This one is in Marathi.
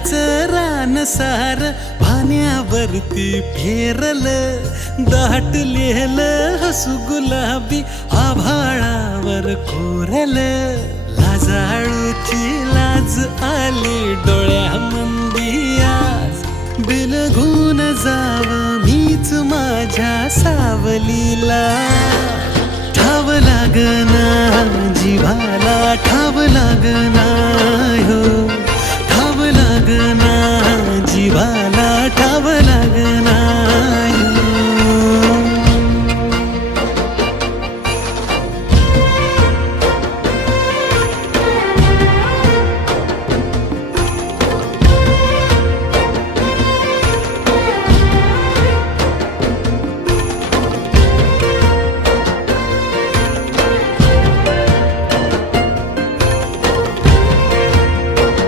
फुलाच रान सार पाण्यावरती फेरल, दाटलेलं हसू गुलाबी आभाळावर कोरल. लाजाळूची लाज आली डोळ्यामंदी आज, बिलगून जाव मीच माझ्या सावलीला. ठाव लागना जिव्हाला ठाव लागना हो.